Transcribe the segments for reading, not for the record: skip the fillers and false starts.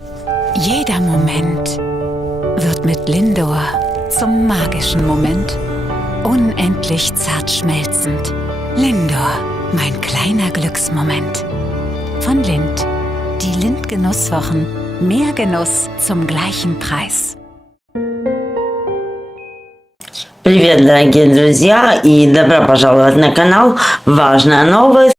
Jeder Moment wird mit Lindor zum magischen Moment. Unendlich zart schmelzend. Lindor, mein kleiner Glücksmoment. Von Lind. Die Lind-Genusswochen. Mehr Genuss zum gleichen Preis. Привет, дорогие друзья, и добро пожаловать на канал «Важная новость».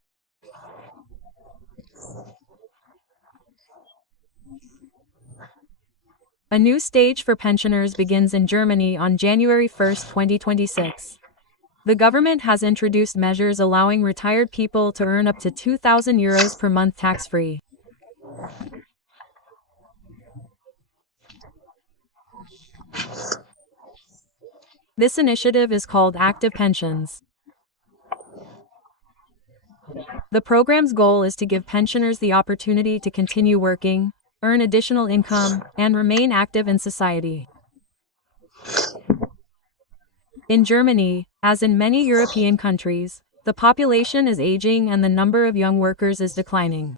A new stage for pensioners begins in Germany on January 1, 2026. The government has introduced measures allowing retired people to earn up to €2,000 per month tax-free. This initiative is called Active Pensions. The program's goal is to give pensioners the opportunity to continue working, earn additional income, and remain active in society. In Germany, as in many European countries, the population is aging and the number of young workers is declining.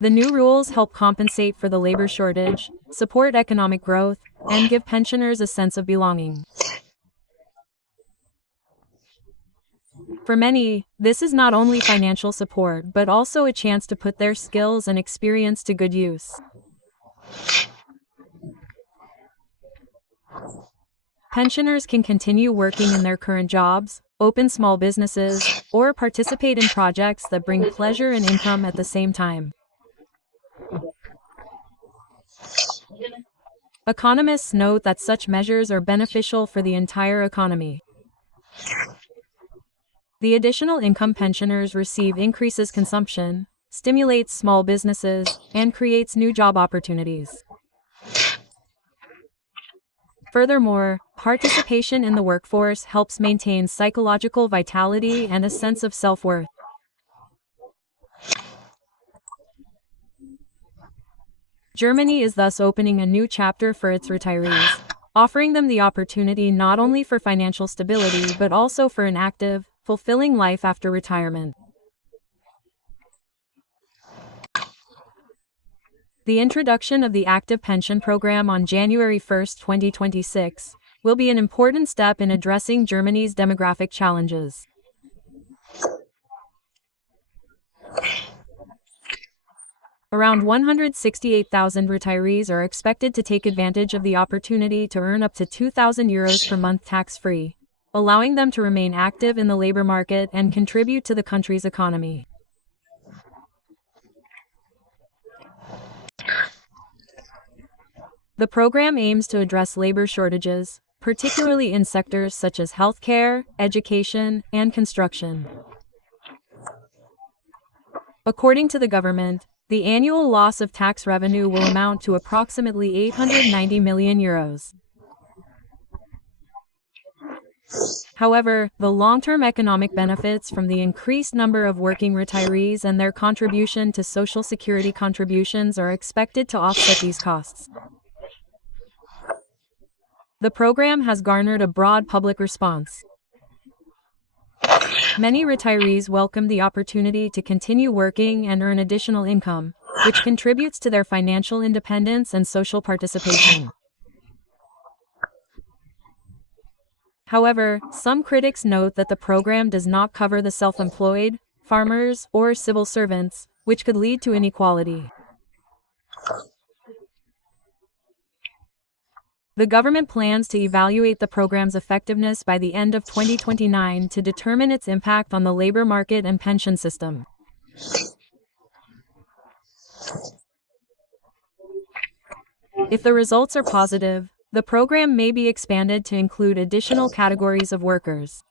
The new rules help compensate for the labor shortage, support economic growth, and give pensioners a sense of belonging. For many, this is not only financial support but also a chance to put their skills and experience to good use. Pensioners can continue working in their current jobs, open small businesses, or participate in projects that bring pleasure and income at the same time. Economists note that such measures are beneficial for the entire economy. The additional income pensioners receive increases consumption, stimulates small businesses, and creates new job opportunities. Furthermore, participation in the workforce helps maintain psychological vitality and a sense of self-worth. Germany is thus opening a new chapter for its retirees, offering them the opportunity not only for financial stability but also for an active, fulfilling life after retirement. The introduction of the Active Pension Program on January 1, 2026, will be an important step in addressing Germany's demographic challenges. Around 168,000 retirees are expected to take advantage of the opportunity to earn up to €2,000 per month tax-free, allowing them to remain active in the labor market and contribute to the country's economy. The program aims to address labor shortages, particularly in sectors such as healthcare, education, and construction. According to the government, the annual loss of tax revenue will amount to approximately €890 million. However, the long-term economic benefits from the increased number of working retirees and their contribution to Social Security contributions are expected to offset these costs. The program has garnered a broad public response. Many retirees welcome the opportunity to continue working and earn additional income, which contributes to their financial independence and social participation. However, some critics note that the program does not cover the self-employed, farmers, or civil servants, which could lead to inequality. The government plans to evaluate the program's effectiveness by the end of 2029 to determine its impact on the labor market and pension system. If the results are positive, the program may be expanded to include additional categories of workers.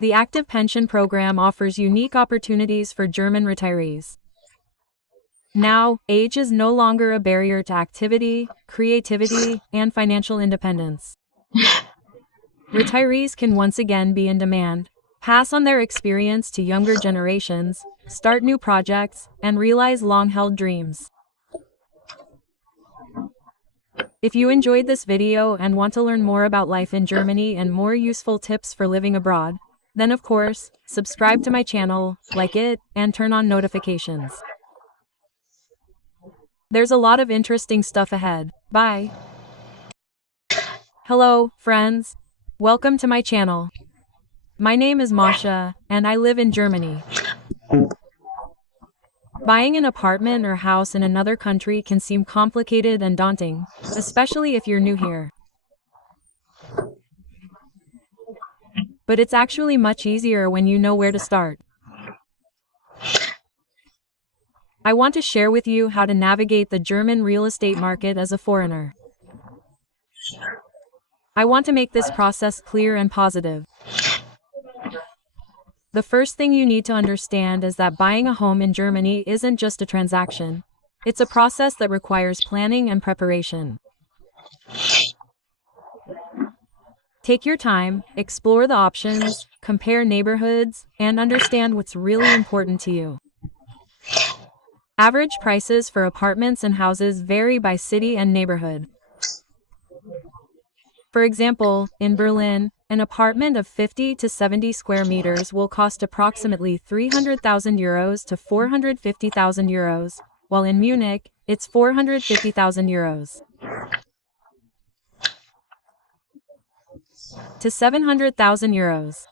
The Active Pension Program offers unique opportunities for German retirees. Now, age is no longer a barrier to activity, creativity, and financial independence. Retirees can once again be in demand, pass on their experience to younger generations, start new projects, and realize long-held dreams. If you enjoyed this video and want to learn more about life in Germany and more useful tips for living abroad, Then of course, subscribe to my channel, like it, and turn on notifications. There's a lot of interesting stuff ahead. Bye. Hello, friends. Welcome to my channel. My name is Masha, and I live in Germany. Buying an apartment or house in another country can seem complicated and daunting, especially if you're new here. But it's actually much easier when you know where to start. I want to share with you how to navigate the German real estate market as a foreigner. I want to make this process clear and positive. The first thing you need to understand is that buying a home in Germany isn't just a transaction. It's a process that requires planning and preparation. Take your time, explore the options, compare neighborhoods, and understand what's really important to you. Average prices for apartments and houses vary by city and neighborhood. For example, in Berlin, an apartment of 50 to 70 square meters will cost approximately 300,000 euros to 450,000 euros, while in Munich, it's 450,000 euros to 700,000 euros.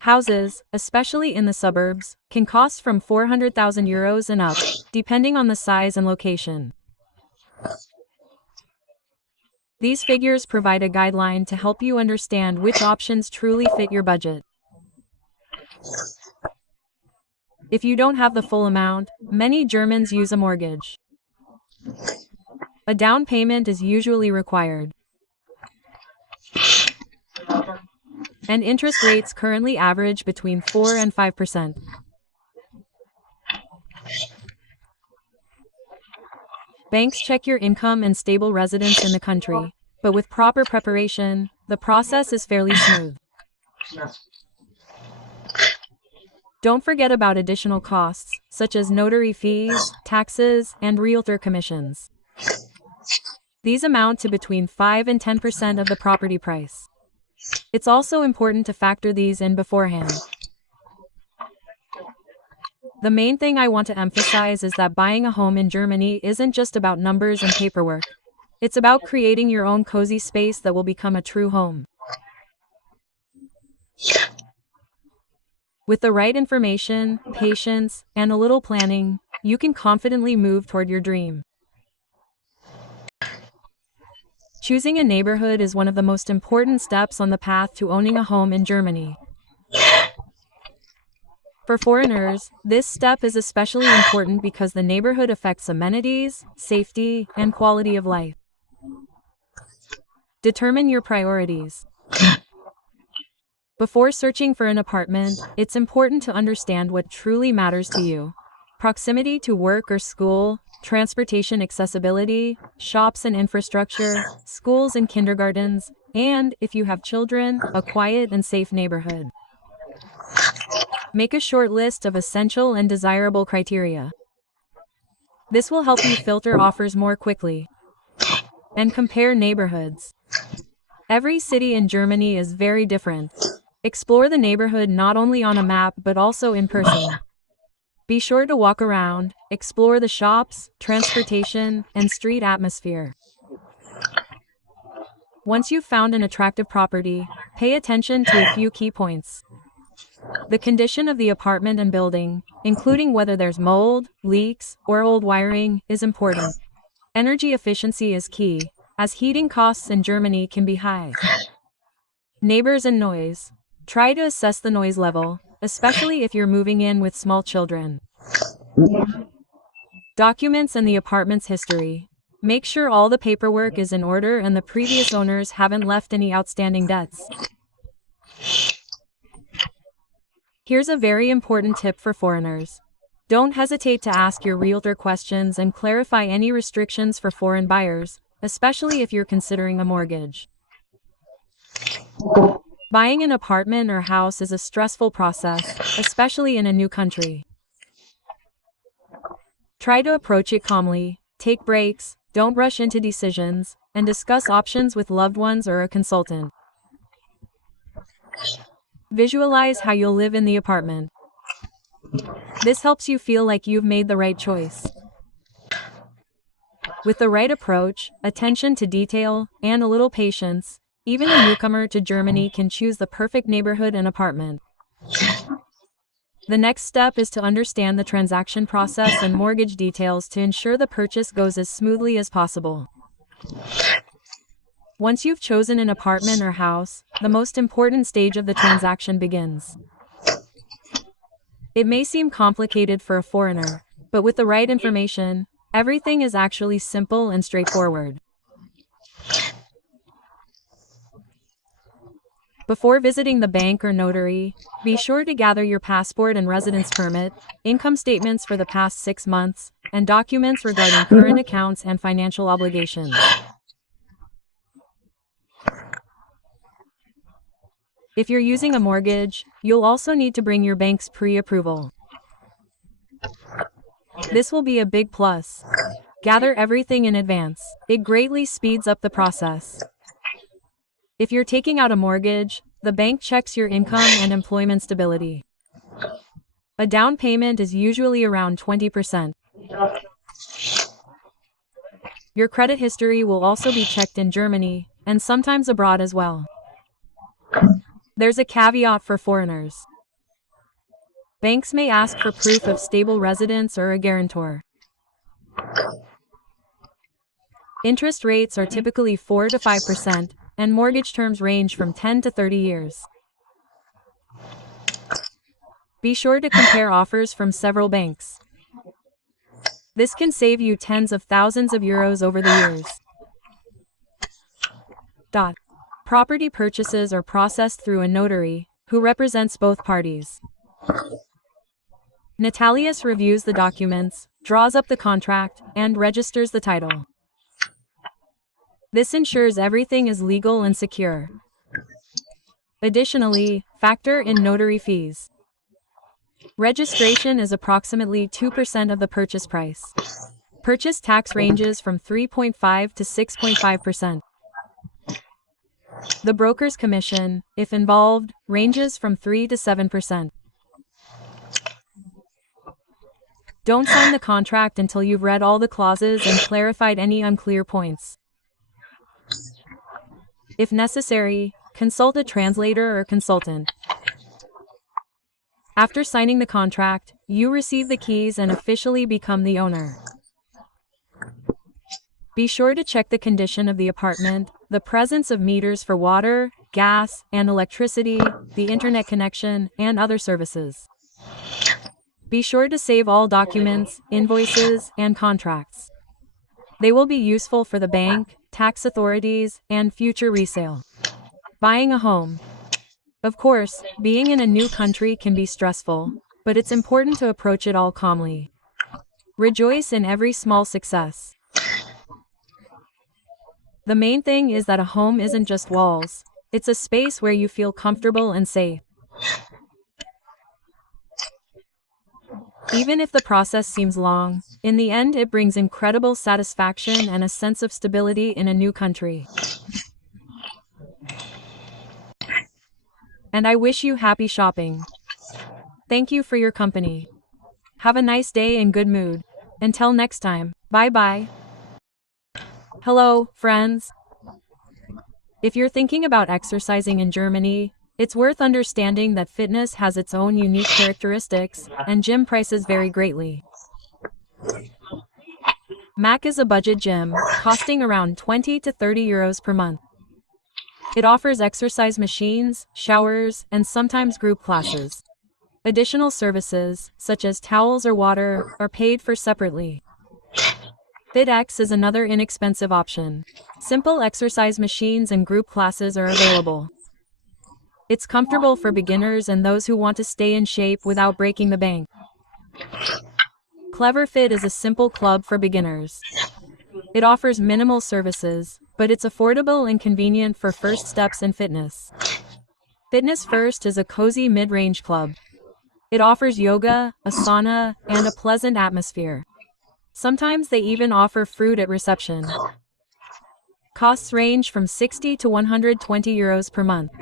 Houses, especially in the suburbs, can cost from 400,000 euros and up, depending on the size and location. These figures provide a guideline to help you understand which options truly fit your budget. If you don't have the full amount, many Germans use a mortgage. A down payment is usually required. And interest rates currently average between 4 and 5%. Banks check your income and stable residence in the country, but with proper preparation, the process is fairly smooth. Don't forget about additional costs, such as notary fees, taxes, and realtor commissions. These amount to between 5 and 10% of the property price. It's also important to factor these in beforehand. The main thing I want to emphasize is that buying a home in Germany isn't just about numbers and paperwork. It's about creating your own cozy space that will become a true home. With the right information, patience, and a little planning, you can confidently move toward your dream. Choosing a neighborhood is one of the most important steps on the path to owning a home in Germany. For foreigners, this step is especially important because the neighborhood affects amenities, safety, and quality of life. Determine your priorities. Before searching for an apartment, it's important to understand what truly matters to you. Proximity to work or school, transportation accessibility, shops and infrastructure, schools and kindergartens, and, if you have children, a quiet and safe neighborhood. Make a short list of essential and desirable criteria. This will help you filter offers more quickly. And compare neighborhoods. Every city in Germany is very different. Explore the neighborhood not only on a map but also in person. Be sure to walk around, explore the shops, transportation, and street atmosphere. Once you've found an attractive property, pay attention to a few key points. The condition of the apartment and building, including whether there's mold, leaks, or old wiring, is important. Energy efficiency is key, as heating costs in Germany can be high. Neighbors and noise. Try to assess the noise level, especially if you're moving in with small children. Documents and the apartment's history. Make sure all the paperwork is in order and the previous owners haven't left any outstanding debts. Here's a very important tip for foreigners. Don't hesitate to ask your realtor questions and clarify any restrictions for foreign buyers, especially if you're considering a mortgage. Buying an apartment or house is a stressful process, especially in a new country. Try to approach it calmly, take breaks, don't rush into decisions, and discuss options with loved ones or a consultant. Visualize how you'll live in the apartment. This helps you feel like you've made the right choice. With the right approach, attention to detail, and a little patience, even a newcomer to Germany can choose the perfect neighborhood and apartment. The next step is to understand the transaction process and mortgage details to ensure the purchase goes as smoothly as possible. Once you've chosen an apartment or house, the most important stage of the transaction begins. It may seem complicated for a foreigner, but with the right information, everything is actually simple and straightforward. Before visiting the bank or notary, be sure to gather your passport and residence permit, income statements for the past 6 months, and documents regarding current accounts and financial obligations. If you're using a mortgage, you'll also need to bring your bank's pre-approval. This will be a big plus. Gather everything in advance. It greatly speeds up the process. If you're taking out a mortgage, the bank checks your income and employment stability. A down payment is usually around 20%. Your credit history will also be checked in Germany, and sometimes abroad as well. There's a caveat for foreigners. Banks may ask for proof of stable residence or a guarantor. Interest rates are typically 4 to 5%, and mortgage terms range from 10 to 30 years. Be sure to compare offers from several banks. This can save you tens of thousands of euros over the years. Property purchases are processed through a notary, who represents both parties. Notarius reviews the documents, draws up the contract, and registers the title. This ensures everything is legal and secure. Additionally, factor in notary fees. Registration is approximately 2% of the purchase price. Purchase tax ranges from 3.5 to 6.5%. The broker's commission, if involved, ranges from 3 to 7%. Don't sign the contract until you've read all the clauses and clarified any unclear points. If necessary, consult a translator or consultant. After signing the contract, you receive the keys and officially become the owner. Be sure to check the condition of the apartment, the presence of meters for water, gas, and electricity, the internet connection, and other services. Be sure to save all documents, invoices, and contracts. They will be useful for the bank, tax authorities, and future resale. Buying a home. Of course, being in a new country can be stressful, but it's important to approach it all calmly. Rejoice in every small success. The main thing is that a home isn't just walls, it's a space where you feel comfortable and safe. Even if the process seems long, in the end it brings incredible satisfaction and a sense of stability in a new country. And I wish you happy shopping. Thank you for your company. Have a nice day and good mood. Until next time, bye-bye. Hello, friends. If you're thinking about exercising in Germany, it's worth understanding that fitness has its own unique characteristics, and gym prices vary greatly. Mac is a budget gym, costing around 20 to 30 euros per month. It offers exercise machines, showers, and sometimes group classes. Additional services, such as towels or water, are paid for separately. FitX is another inexpensive option. Simple exercise machines and group classes are available. It's comfortable for beginners and those who want to stay in shape without breaking the bank. CleverFit is a simple club for beginners. It offers minimal services, but it's affordable and convenient for first steps in fitness. Fitness First is a cozy mid-range club. It offers yoga, a sauna, and a pleasant atmosphere. Sometimes they even offer fruit at reception. Costs range from 60 to 120 euros per month.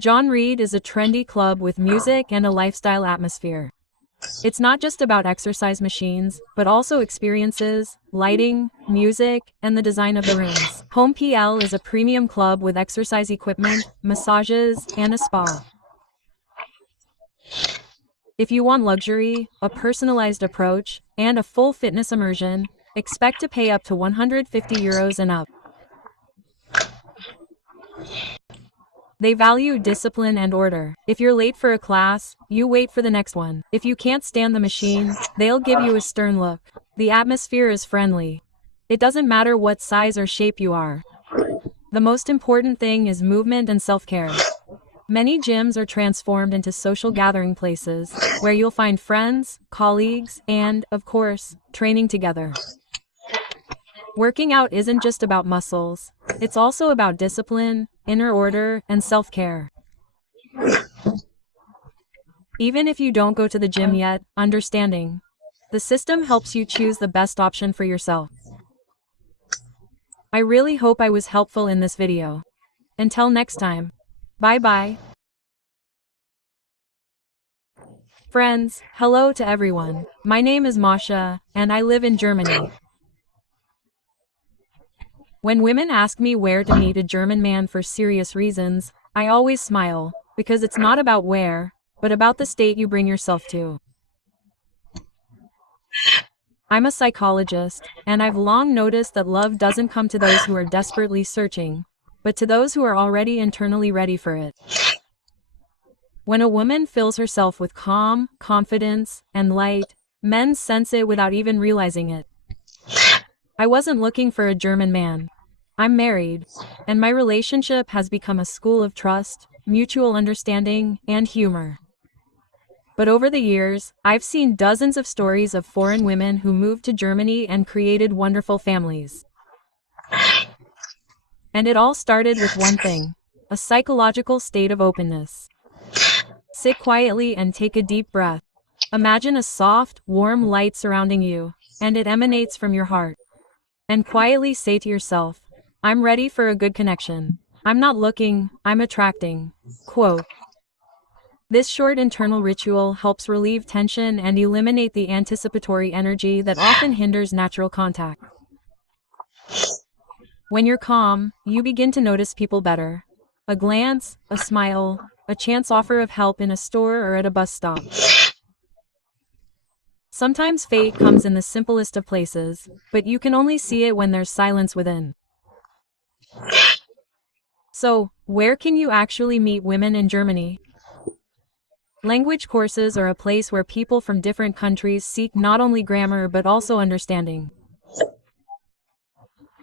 John Reed is a trendy club with music and a lifestyle atmosphere. It's not just about exercise machines, but also experiences, lighting, music, and the design of the rooms. Home PL is a premium club with exercise equipment, massages, and a spa. If you want luxury, a personalized approach, and a full fitness immersion, expect to pay up to €150 and up. They value discipline and order. If you're late for a class, you wait for the next one. If you can't stand the machine, they'll give you a stern look. The atmosphere is friendly. It doesn't matter what size or shape you are. The most important thing is movement and self-care. Many gyms are transformed into social gathering places, where you'll find friends, colleagues, and, of course, training together. Working out isn't just about muscles. It's also about discipline, inner order, and self-care. Even if you don't go to the gym yet, understanding the system helps you choose the best option for yourself. I really hope I was helpful in this video. Until next time. Bye-bye. Friends, hello to everyone. My name is Masha, and I live in Germany. When women ask me where to meet a German man for serious reasons, I always smile, because it's not about where, but about the state you bring yourself to. I'm a psychologist, and I've long noticed that love doesn't come to those who are desperately searching, but to those who are already internally ready for it. When a woman fills herself with calm, confidence, and light, men sense it without even realizing it. I wasn't looking for a German man. I'm married, and my relationship has become a school of trust, mutual understanding, and humor. But over the years, I've seen dozens of stories of foreign women who moved to Germany and created wonderful families. And it all started with one thing: a psychological state of openness. Sit quietly and take a deep breath. Imagine a soft, warm light surrounding you, and it emanates from your heart. And quietly say to yourself, I'm ready for a good connection. I'm not looking, I'm attracting. Quote. This short internal ritual helps relieve tension and eliminate the anticipatory energy that often hinders natural contact. When you're calm, you begin to notice people better. A glance, a smile, a chance offer of help in a store or at a bus stop. Sometimes fate comes in the simplest of places, but you can only see it when there's silence within. So, where can you actually meet women in Germany? Language courses are a place where people from different countries seek not only grammar but also understanding.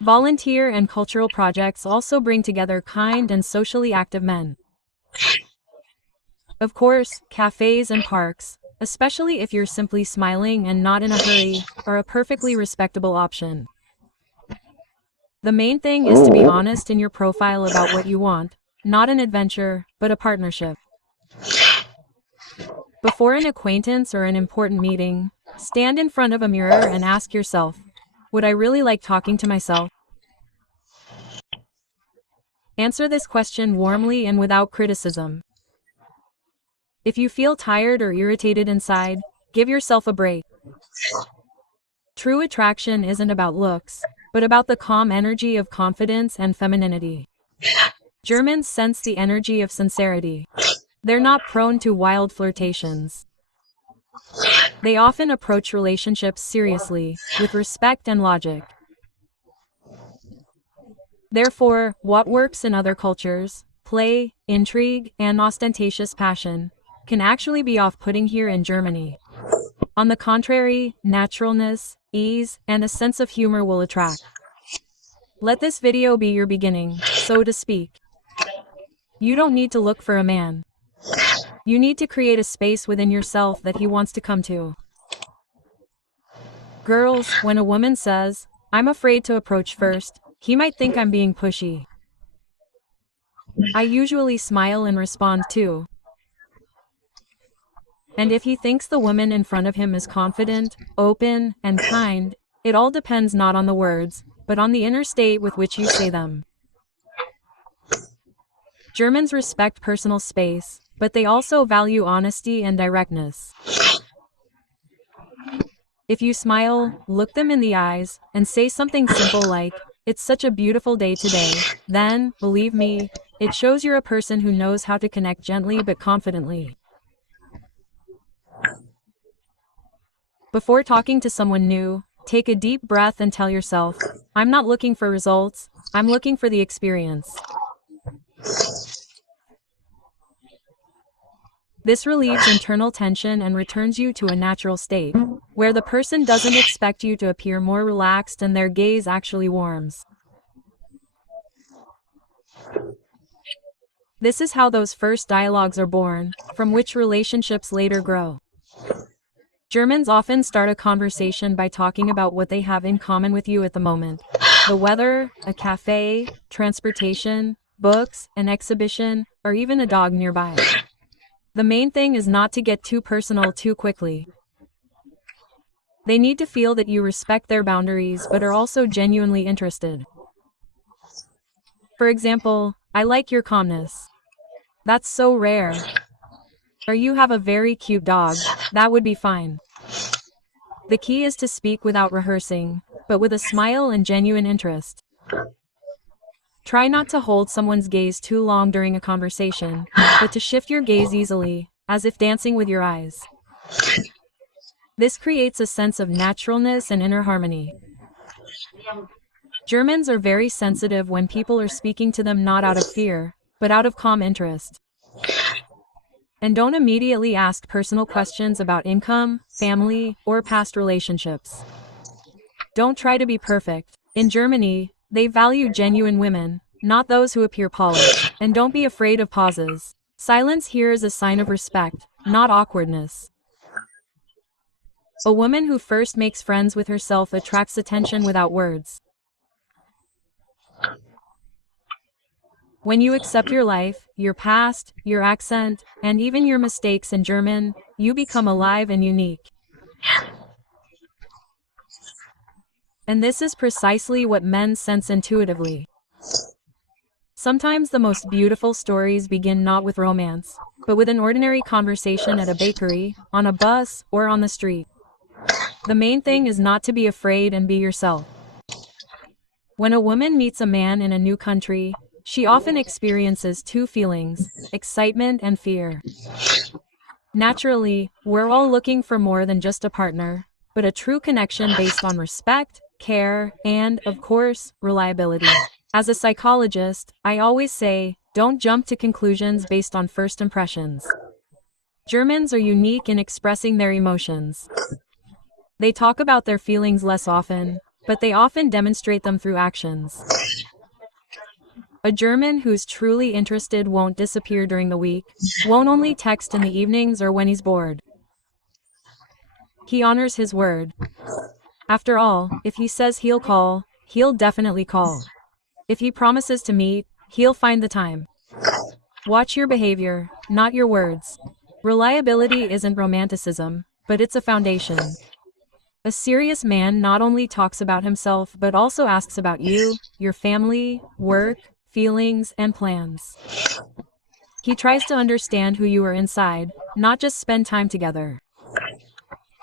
Volunteer and cultural projects also bring together kind and socially active men. Of course, cafes and parks, especially if you're simply smiling and not in a hurry, are a perfectly respectable option. The main thing is to be honest in your profile about what you want, not an adventure, but a partnership. Before an acquaintance or an important meeting, stand in front of a mirror and ask yourself, would I really like talking to myself? Answer this question warmly and without criticism. If you feel tired or irritated inside, give yourself a break. True attraction isn't about looks, but about the calm energy of confidence and femininity. Germans sense the energy of sincerity. They're not prone to wild flirtations. They often approach relationships seriously, with respect and logic. Therefore, what works in other cultures, play, intrigue, and ostentatious passion, can actually be off-putting here in Germany. On the contrary, naturalness, ease, and a sense of humor will attract. Let this video be your beginning, so to speak. You don't need to look for a man. You need to create a space within yourself that he wants to come to. Girls, when a woman says, I'm afraid to approach first, he might think I'm being pushy. I usually smile and respond too. And if he thinks the woman in front of him is confident, open, and kind, it all depends not on the words, but on the inner state with which you say them. Germans respect personal space, but they also value honesty and directness. If you smile, look them in the eyes, and say something simple like, "It's such a beautiful day today," then, believe me, it shows you're a person who knows how to connect gently but confidently. Before talking to someone new, take a deep breath and tell yourself, "I'm not looking for results, I'm looking for the experience." This relieves internal tension and returns you to a natural state, where the person doesn't expect you to appear more relaxed and their gaze actually warms. This is how those first dialogues are born, from which relationships later grow. Germans often start a conversation by talking about what they have in common with you at the moment. The weather, a cafe, transportation, books, an exhibition, or even a dog nearby. The main thing is not to get too personal too quickly. They need to feel that you respect their boundaries but are also genuinely interested. For example, "I like your calmness. That's so rare." Or "You have a very cute dog. That would be fine." The key is to speak without rehearsing, but with a smile and genuine interest. Try not to hold someone's gaze too long during a conversation, but to shift your gaze easily, as if dancing with your eyes. This creates a sense of naturalness and inner harmony. Germans are very sensitive when people are speaking to them not out of fear, but out of calm interest. And don't immediately ask personal questions about income, family, or past relationships. Don't try to be perfect. In Germany, they value genuine women, not those who appear polished. And don't be afraid of pauses. Silence here is a sign of respect, not awkwardness. A woman who first makes friends with herself attracts attention without words. When you accept your life, your past, your accent, and even your mistakes in German, you become alive and unique. And this is precisely what men sense intuitively. Sometimes the most beautiful stories begin not with romance, but with an ordinary conversation at a bakery, on a bus, or on the street. The main thing is not to be afraid and be yourself. When a woman meets a man in a new country, she often experiences two feelings, excitement and fear. Naturally, we're all looking for more than just a partner, but a true connection based on respect, care, and, of course, reliability. As a psychologist, I always say, don't jump to conclusions based on first impressions. Germans are unique in expressing their emotions. They talk about their feelings less often, but they often demonstrate them through actions. A German who's truly interested won't disappear during the week, won't only text in the evenings or when he's bored. He honors his word. After all, if he says he'll call, he'll definitely call. If he promises to meet, he'll find the time. Watch your behavior, not your words. Reliability isn't romanticism, but it's a foundation. A serious man not only talks about himself but also asks about you, your family, work, feelings, and plans. He tries to understand who you are inside, not just spend time together.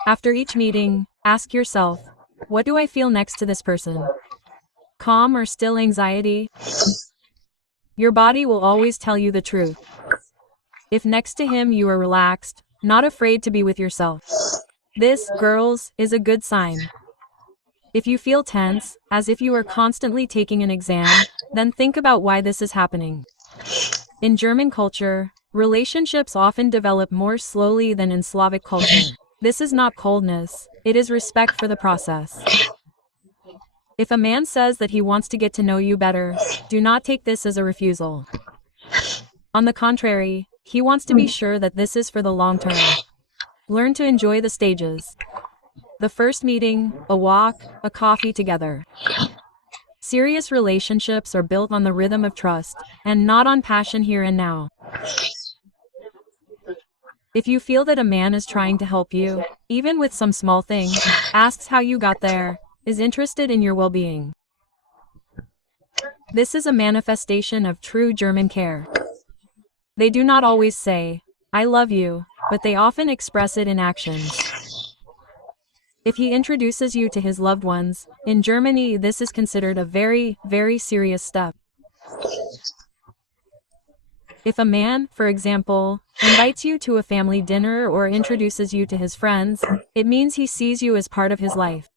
After each meeting, ask yourself, what do I feel next to this person? Calm or still anxiety? Your body will always tell you the truth. If next to him you are relaxed, not afraid to be with yourself. This, girls, is a good sign. If you feel tense, as if you are constantly taking an exam, then think about why this is happening. In German culture, relationships often develop more slowly than in Slavic culture. This is not coldness, it is respect for the process. If a man says that he wants to get to know you better, do not take this as a refusal. On the contrary, he wants to be sure that this is for the long term. Learn to enjoy the stages. The first meeting, a walk, a coffee together. Serious relationships are built on the rhythm of trust, and not on passion here and now. If you feel that a man is trying to help you, even with some small thing, asks how you got there, is interested in your well-being. This is a manifestation of true German care. They do not always say, I love you, but they often express it in actions. If he introduces you to his loved ones, in Germany this is considered a very, very serious step. If a man, for example, invites you to a family dinner or introduces you to his friends, it means he sees you as part of his life.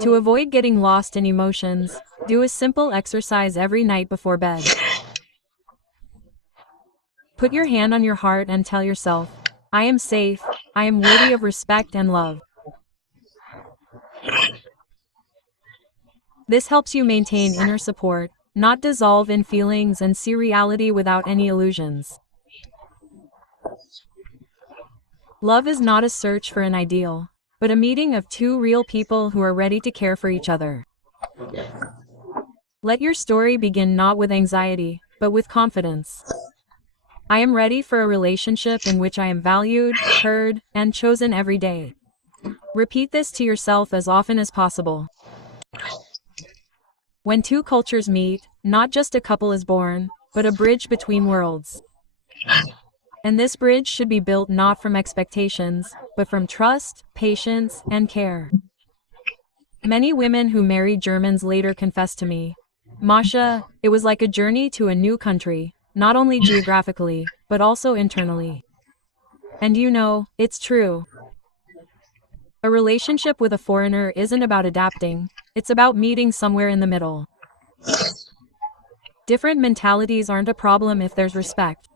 To avoid getting lost in emotions, do a simple exercise every night before bed. Put your hand on your heart and tell yourself, I am safe, I am worthy of respect and love. This helps you maintain inner support, not dissolve in feelings and see reality without any illusions. Love is not a search for an ideal, but a meeting of two real people who are ready to care for each other. Let your story begin not with anxiety, but with confidence. I am ready for a relationship in which I am valued, heard, and chosen every day. Repeat this to yourself as often as possible. When two cultures meet, not just a couple is born, but a bridge between worlds. And this bridge should be built not from expectations, but from trust, patience, and care. Many women who married Germans later confess to me, Masha, it was like a journey to a new country, not only geographically, but also internally. And you know, it's true. A relationship with a foreigner isn't about adapting, it's about meeting somewhere in the middle. Different mentalities aren't a problem if there's respect.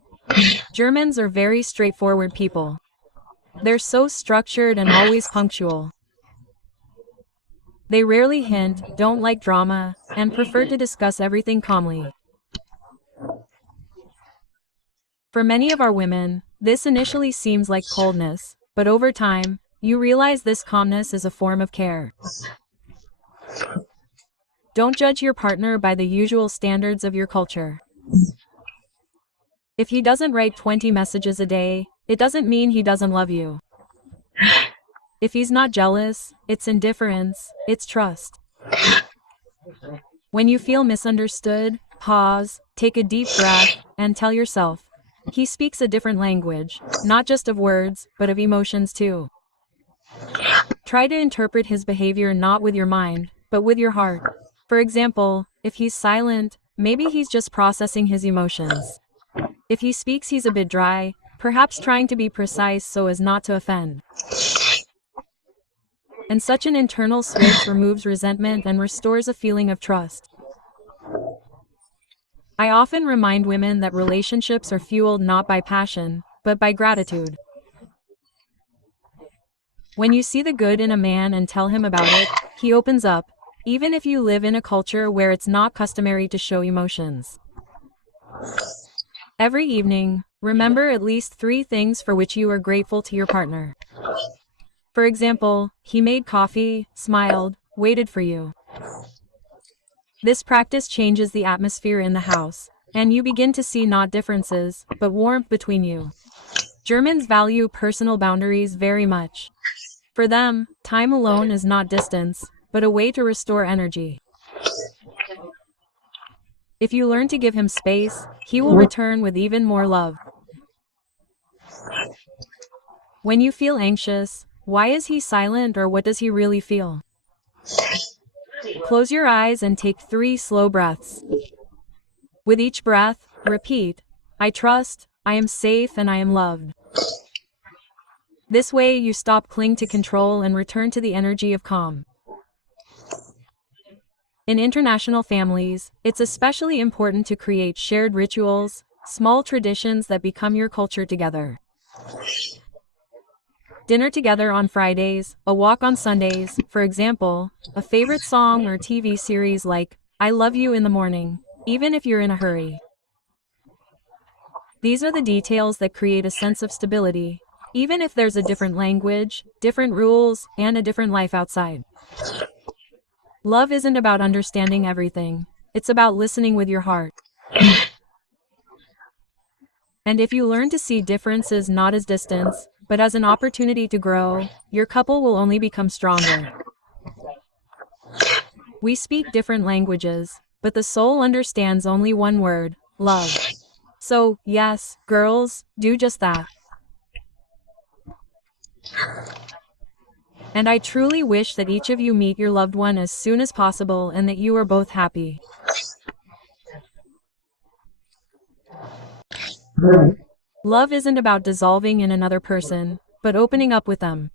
Germans are very straightforward people. They're so structured and always punctual. They rarely hint, don't like drama, and prefer to discuss everything calmly. For many of our women, this initially seems like coldness, but over time, you realize this calmness is a form of care. Don't judge your partner by the usual standards of your culture. If he doesn't write 20 messages a day, it doesn't mean he doesn't love you. If he's not jealous, it's indifference, it's trust. When you feel misunderstood, pause, take a deep breath, and tell yourself, he speaks a different language, not just of words, but of emotions too. Try to interpret his behavior not with your mind, but with your heart. For example, if he's silent, maybe he's just processing his emotions. If he speaks, he's a bit dry, perhaps trying to be precise so as not to offend. And such an internal switch removes resentment and restores a feeling of trust. I often remind women that relationships are fueled not by passion, but by gratitude. When you see the good in a man and tell him about it, he opens up, even if you live in a culture where it's not customary to show emotions. Every evening, remember at least 3 things for which you are grateful to your partner. For example, he made coffee, smiled, waited for you. This practice changes the atmosphere in the house, and you begin to see not differences, but warmth between you. Germans value personal boundaries very much. For them, time alone is not distance, but a way to restore energy. If you learn to give him space, he will return with even more love. When you feel anxious, why is he silent or what does he really feel? Close your eyes and take 3 slow breaths. With each breath, repeat, I trust, I am safe, and I am loved. This way you stop clinging to control and return to the energy of calm. In international families, it's especially important to create shared rituals, small traditions that become your culture together. Dinner together on Fridays, a walk on Sundays, for example, a favorite song or TV series like I Love You in the Morning, even if you're in a hurry. These are the details that create a sense of stability, even if there's a different language, different rules, and a different life outside. Love isn't about understanding everything, it's about listening with your heart. And if you learn to see differences not as distance, but as an opportunity to grow, your couple will only become stronger. We speak different languages, but the soul understands only one word, love. So, yes, girls, do just that. And I truly wish that each of you meet your loved one as soon as possible and that you are both happy. Love isn't about dissolving in another person, but opening up with them.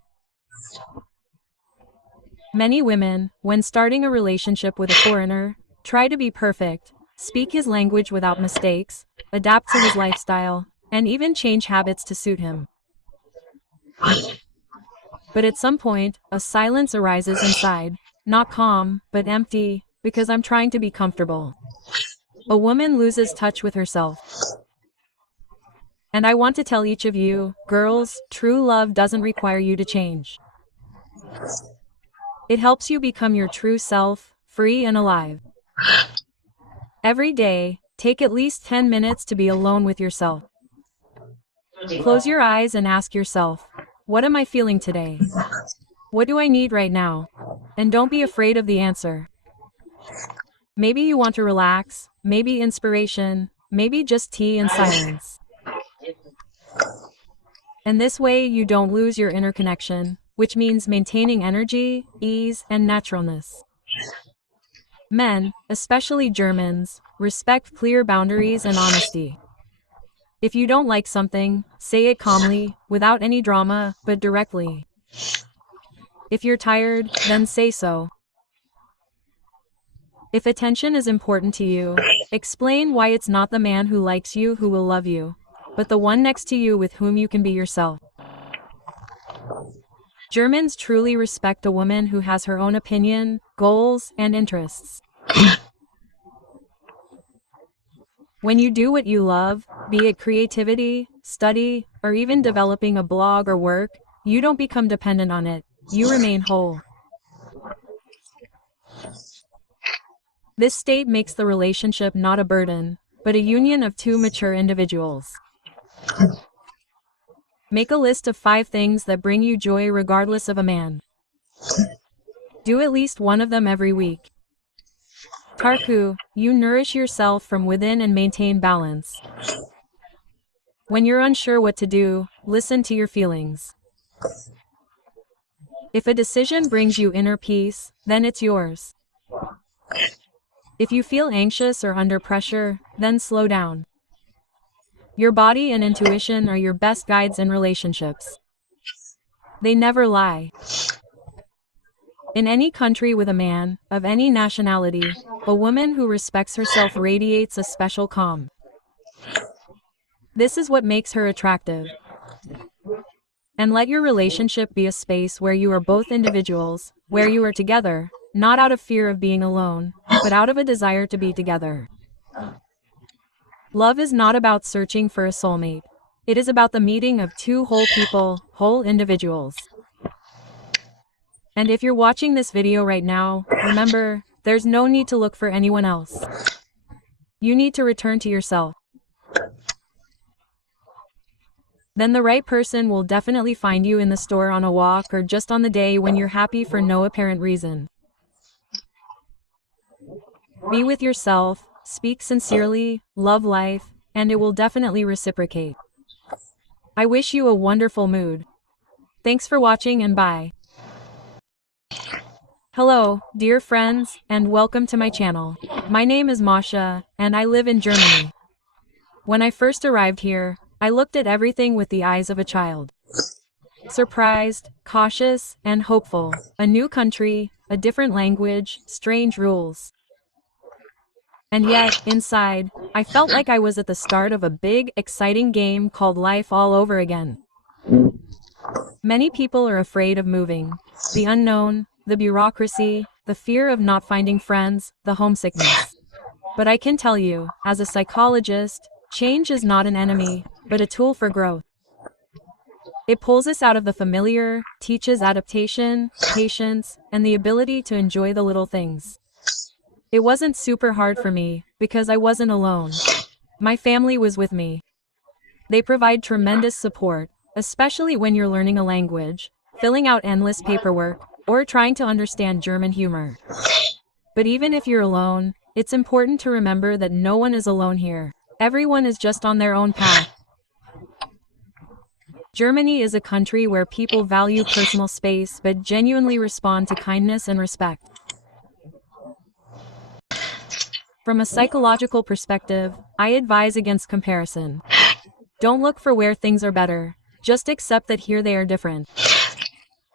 Many women, when starting a relationship with a foreigner, try to be perfect, speak his language without mistakes, adapt to his lifestyle, and even change habits to suit him. But at some point, a silence arises inside, not calm, but empty, because I'm trying to be comfortable. A woman loses touch with herself. And I want to tell each of you, girls, true love doesn't require you to change. It helps you become your true self, free and alive. Every day, take at least 10 minutes to be alone with yourself. Close your eyes and ask yourself, what am I feeling today? What do I need right now? And don't be afraid of the answer. Maybe you want to relax, maybe inspiration, maybe just tea and silence. And this way you don't lose your inner connection, which means maintaining energy, ease, and naturalness. Men, especially Germans, respect clear boundaries and honesty. If you don't like something, say it calmly, without any drama, but directly. If you're tired, then say so. If attention is important to you, explain why it's not the man who likes you who will love you, but the one next to you with whom you can be yourself. Germans truly respect a woman who has her own opinion, goals, and interests. When you do what you love, be it creativity, study, or even developing a blog or work, you don't become dependent on it, you remain whole. This state makes the relationship not a burden, but a union of two mature individuals. Make a list of 5 things that bring you joy regardless of a man. Do at least one of them every week. Tarku, you nourish yourself from within and maintain balance. When you're unsure what to do, listen to your feelings. If a decision brings you inner peace, then it's yours. If you feel anxious or under pressure, then slow down. Your body and intuition are your best guides in relationships. They never lie. In any country with a man, of any nationality, a woman who respects herself radiates a special calm. This is what makes her attractive. And let your relationship be a space where you are both individuals, where you are together, not out of fear of being alone, but out of a desire to be together. Love is not about searching for a soulmate. It is about the meeting of two whole people, whole individuals. And if you're watching this video right now, remember, there's no need to look for anyone else. You need to return to yourself. Then the right person will definitely find you in the store on a walk or just on the day when you're happy for no apparent reason. Be with yourself, speak sincerely, love life, and it will definitely reciprocate. I wish you a wonderful mood. Thanks for watching and bye. Hello, dear friends, and welcome to my channel. My name is Masha, and I live in Germany. When I first arrived here, I looked at everything with the eyes of a child. Surprised, cautious, and hopeful. A new country, a different language, strange rules. And yet, inside, I felt like I was at the start of a big, exciting game called life all over again. Many people are afraid of moving. The unknown, the bureaucracy, the fear of not finding friends, the homesickness. But I can tell you, as a psychologist, change is not an enemy, but a tool for growth. It pulls us out of the familiar, teaches adaptation, patience, and the ability to enjoy the little things. It wasn't super hard for me, because I wasn't alone. My family was with me. They provide tremendous support, especially when you're learning a language, filling out endless paperwork, or trying to understand German humor. But even if you're alone, it's important to remember that no one is alone here. Everyone is just on their own path. Germany is a country where people value personal space but genuinely respond to kindness and respect. From a psychological perspective, I advise against comparison. Don't look for where things are better, just accept that here they are different.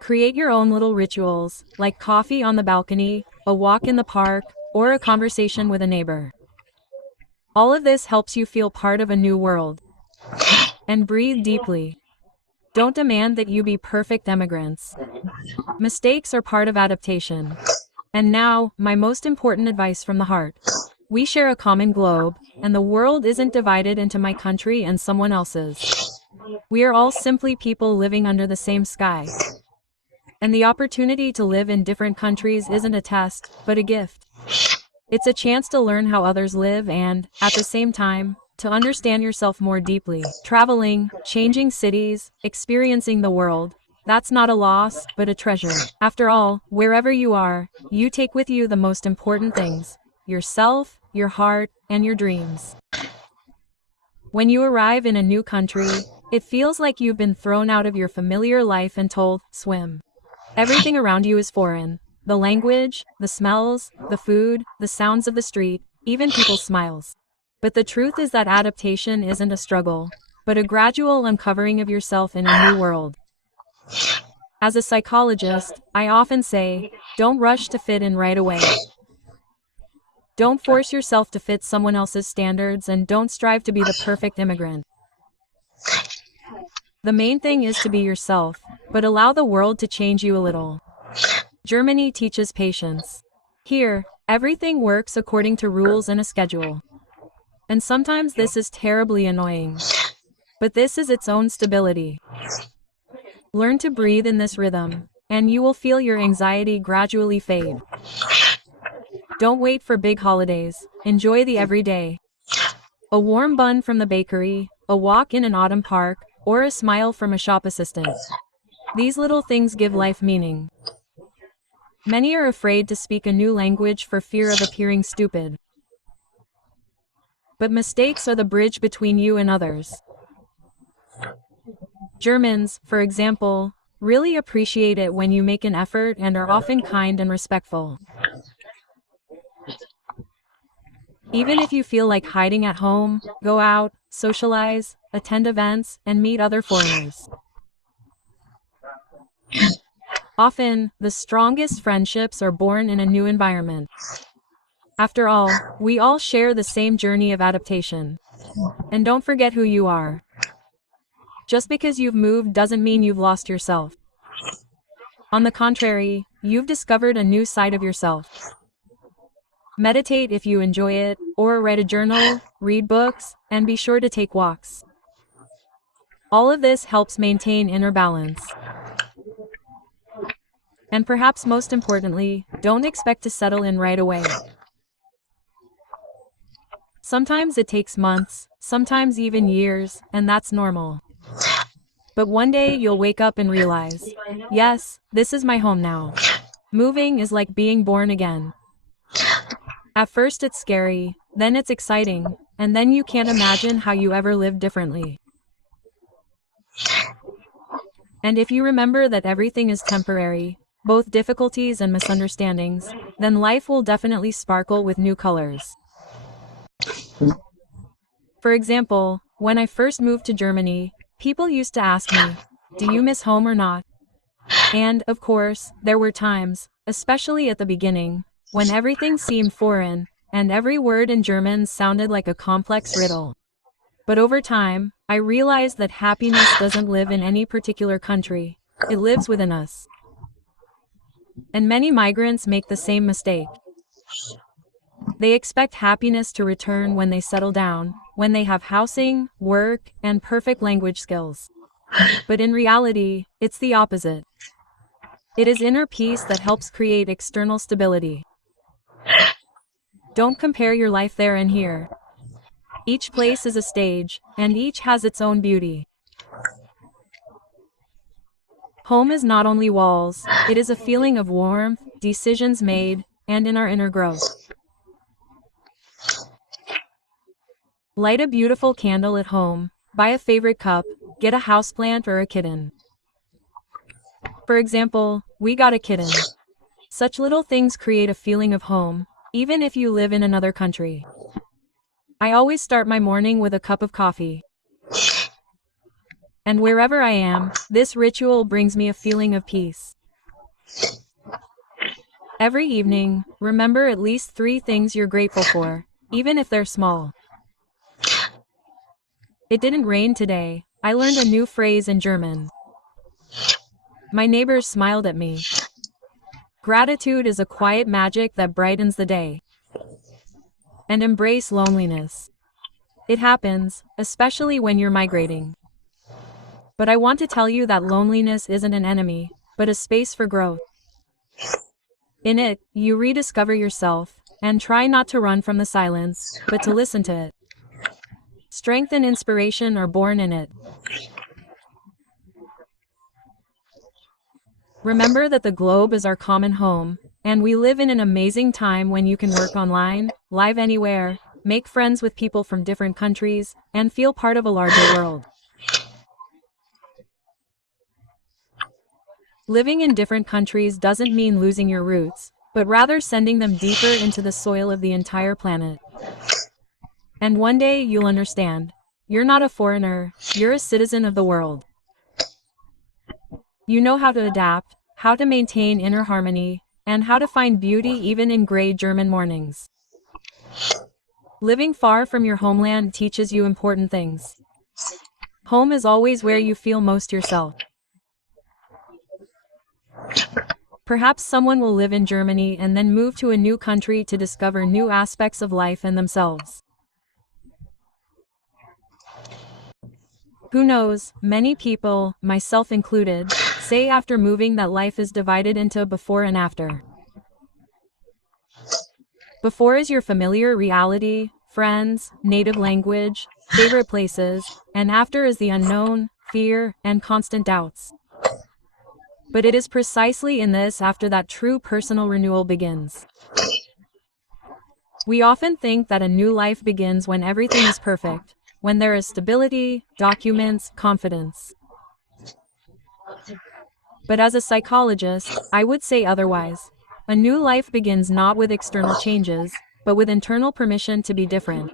Create your own little rituals, like coffee on the balcony, a walk in the park, or a conversation with a neighbor. All of this helps you feel part of a new world. And breathe deeply. Don't demand that you be perfect immigrants. Mistakes are part of adaptation. And now, my most important advice from the heart. We share a common globe, and the world isn't divided into my country and someone else's. We are all simply people living under the same sky. And the opportunity to live in different countries isn't a test, but a gift. It's a chance to learn how others live and, at the same time, to understand yourself more deeply. Traveling, changing cities, experiencing the world, that's not a loss, but a treasure. After all, wherever you are, you take with you the most important things: yourself, your heart, and your dreams. When you arrive in a new country, it feels like you've been thrown out of your familiar life and told, swim. Everything around you is foreign. The language, the smells, the food, the sounds of the street, even people's smiles. But the truth is that adaptation isn't a struggle, but a gradual uncovering of yourself in a new world. As a psychologist, I often say, don't rush to fit in right away. Don't force yourself to fit someone else's standards, and don't strive to be the perfect immigrant. The main thing is to be yourself, but allow the world to change you a little. Germany teaches patience. Here, everything works according to rules and a schedule. And sometimes this is terribly annoying. But this is its own stability. Learn to breathe in this rhythm, and you will feel your anxiety gradually fade. Don't wait for big holidays. Enjoy the everyday. A warm bun from the bakery, a walk in an autumn park, or a smile from a shop assistant. These little things give life meaning. Many are afraid to speak a new language for fear of appearing stupid. But mistakes are the bridge between you and others. Germans, for example, really appreciate it when you make an effort and are often kind and respectful. Even if you feel like hiding at home, go out, socialize, attend events, and meet other foreigners. Often, the strongest friendships are born in a new environment. After all, we all share the same journey of adaptation. And don't forget who you are. Just because you've moved doesn't mean you've lost yourself. On the contrary, you've discovered a new side of yourself. Meditate if you enjoy it, or write a journal, read books, and be sure to take walks. All of this helps maintain inner balance. And perhaps most importantly, don't expect to settle in right away. Sometimes it takes months, sometimes even years, and that's normal. But one day you'll wake up and realize, yes, this is my home now. Moving is like being born again. At first it's scary, then it's exciting, and then you can't imagine how you ever lived differently. And if you remember that everything is temporary, both difficulties and misunderstandings, then life will definitely sparkle with new colors. For example, when I first moved to Germany, people used to ask me, "Do you miss home or not?" And, of course, there were times, especially at the beginning, when everything seemed foreign, and every word in German sounded like a complex riddle. But over time, I realized that happiness doesn't live in any particular country, it lives within us. And many migrants make the same mistake. They expect happiness to return when they settle down, when they have housing, work, and perfect language skills. But in reality, it's the opposite. It is inner peace that helps create external stability. Don't compare your life there and here. Each place is a stage, and each has its own beauty. Home is not only walls, it is a feeling of warmth, decisions made, and in our inner growth. Light a beautiful candle at home, buy a favorite cup, get a houseplant or a kitten. For example, we got a kitten. Such little things create a feeling of home, even if you live in another country. I always start my morning with a cup of coffee. And wherever I am, this ritual brings me a feeling of peace. Every evening, remember at least 3 things you're grateful for, even if they're small. It didn't rain today. I learned a new phrase in German. My neighbors smiled at me. Gratitude is a quiet magic that brightens the day. And embrace loneliness. It happens, especially when you're migrating. But I want to tell you that loneliness isn't an enemy, but a space for growth. In it, you rediscover yourself, and try not to run from the silence, but to listen to it. Strength and inspiration are born in it. Remember that the globe is our common home, and we live in an amazing time when you can work online, live anywhere, make friends with people from different countries, and feel part of a larger world. Living in different countries doesn't mean losing your roots, but rather sending them deeper into the soil of the entire planet. And one day you'll understand. You're not a foreigner, you're a citizen of the world. You know how to adapt, how to maintain inner harmony, and how to find beauty even in gray German mornings. Living far from your homeland teaches you important things. Home is always where you feel most yourself. Perhaps someone will live in Germany and then move to a new country to discover new aspects of life and themselves. Who knows, many people, myself included, say after moving that life is divided into before and after. Before is your familiar reality, friends, native language, favorite places, and after is the unknown, fear, and constant doubts. But it is precisely in this after that true personal renewal begins. We often think that a new life begins when everything is perfect, when there is stability, documents, confidence. But as a psychologist, I would say otherwise. A new life begins not with external changes, but with internal permission to be different.